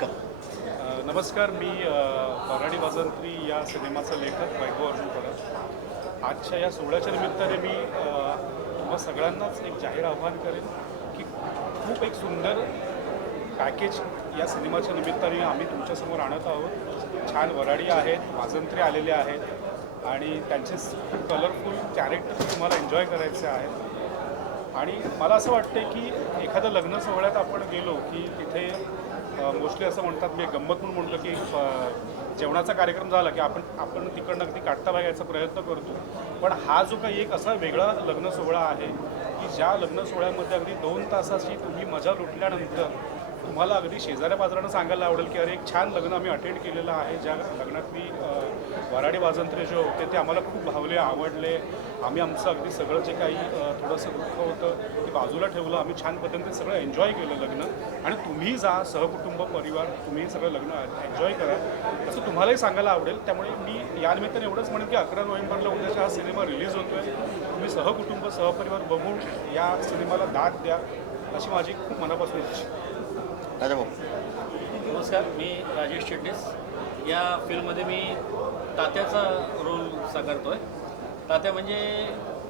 लेखक नमस्कार मी वराडी वाजंत्री या सिनेमाचा लेखक वैभव अर्जुन परब आजच्या या सोहळ्याच्या निमित्ताने मी तुम्हाला तुम्हा सगळ्यांनाच एक जाहीर आव्हान करेन की खूप एक सुंदर पॅकेज या सिनेमाच्या निमित्ताने आम्ही तुमच्यासमोर आणत आहोत. छान वराडी आहेत वाजंत्री आलेले आहेत आणि त्यांचे कलरफुल कॅरेक्टर तुम्हाला एन्जॉय करायचे आहेत. आणि मला असं वाटतं की एखाद्या लग्न सोहळ्यात आपण गेलो की तिथे मोस्टली असं म्हणतात मी एक गंमत म्हणून म्हटलं की जेवणाचा कार्यक्रम झाला की आपण आपण तिकडनं अगदी काढता बघायचा प्रयत्न करतो. पण हा जो काही एक असा वेगळा लग्न सोहळा आहे की ज्या लग्न सोहळ्यामध्ये अगदी दोन तासाची तुम्ही मजा लुटल्यानंतर तुम्हाला अगदी शेजाऱ्या बाजारानं सांगायला आवडेल की अरे एक छान लग्न आम्ही अटेंड केलेलं आहे. ज्या लग्नातली वराडी वाजंत्रे जे होते ते आम्हाला खूप भावले आवडले. आम्ही आमचं अगदी सगळं जे काही थोडंसं दुःख होतं ते बाजूला ठेवलं. आम्ही छान पद्धतीने सगळं एन्जॉय केलं लग्न. आणि तुम्ही जा सहकुटुंब परिवार तुम्ही सगळं लग्न एन्जॉय करा. असं तुम्हालाही सांगायला आवडेल. त्यामुळे मी या निमित्ताने एवढंच म्हणेन की अकरा नोव्हेंबरला उद्याचा हा सिनेमा रिलीज होतोय. तुम्ही सहकुटुंब सहपरिवार बघून या सिनेमाला दाद द्या. अशी माझी खूप मनापासून इच्छा. आहे. राजा भाऊ. नमस्कार मी राजेश चिटणीस या फिल्ममध्ये मी तात्याचा रोल साकारतो आहे तात्या म्हणजे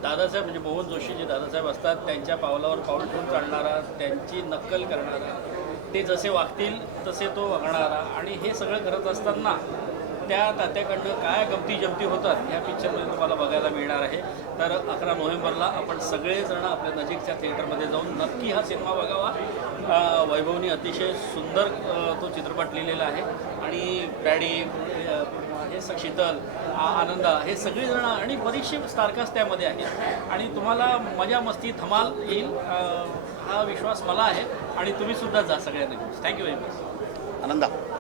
दादासाहेब म्हणजे मोहन जोशी जे दादासाहेब असतात त्यांच्या पावलावर पाऊल ठेवून चालणारा त्यांची नक्कल करणारा ते जसे वागतील तसे तो वागणारा आणि हे सगळं करत असताना त्या तात्याकडनं काय गमती जमती होतात ह्या पिक्चरमध्ये तुम्हाला बघायला मिळणार आहे. तर अकरा नोव्हेंबरला आपण सगळेजण आपल्या नजीकच्या थिएटरमध्ये जाऊन नक्की हा सिनेमा बघावा. वैभवनी अतिशय सुंदर तो चित्रपट लिहिलेला आहे. आणि पॅडी हे स- शीतल आ- आनंदा हे सगळेजण आणि बरीचशी स्टारकास्ट त्यामध्ये आहेत. आणि तुम्हाला मजा मस्ती धमाल येईल हा विश्वास मला आहे. आणि तुम्ही सुद्धा जा सगळ्यांना. थँक्यू व्हेरी मच आनंदा.